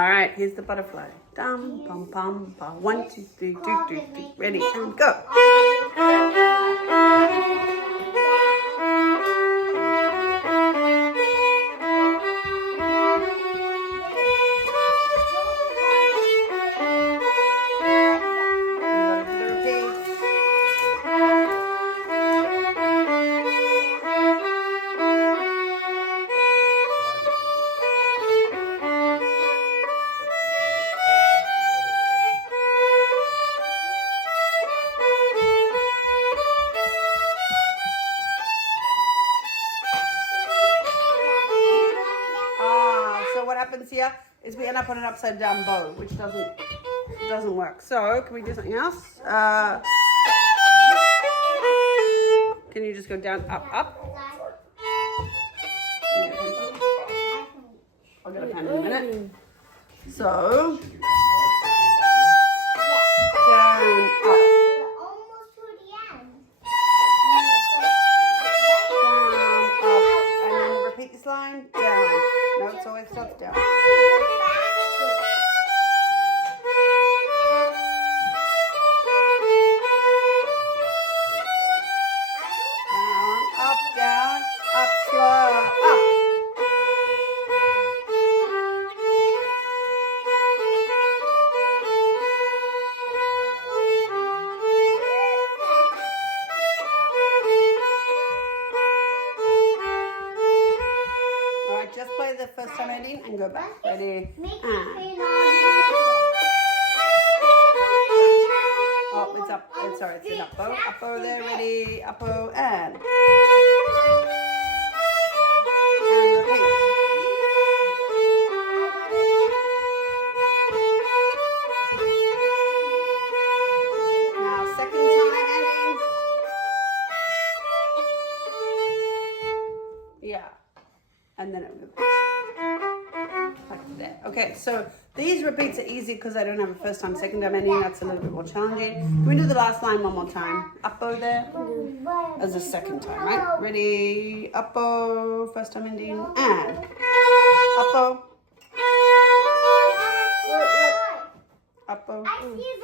All right, here's the butterfly. Dum, pum, pum, pum. 1, 2, 3, 2, 3, 3. Ready, and go. So what happens here is we end up on an upside down bow, which doesn't work. So can we do something else? Can you just go down, up, up? I'll get a pen in a minute. So down, up. Almost to the end. Down, up, and then repeat this line. Down. No, it's always starts down. Down, up, slow, up. All right, just play the first time ending and go back. Ready? And. Oh, it's up. Sorry, it's an up bow. Up bow there. Ready? Up bow and. Now, second time ending. Yeah. And then it will go like that. Okay, so these repeats are easy because I don't have a first time, second time ending. That's a little bit more challenging. Can we do the last line one more time? Up bow there as a second time, right? Ready? Up bow, first time ending, and up bow. Up bow. I see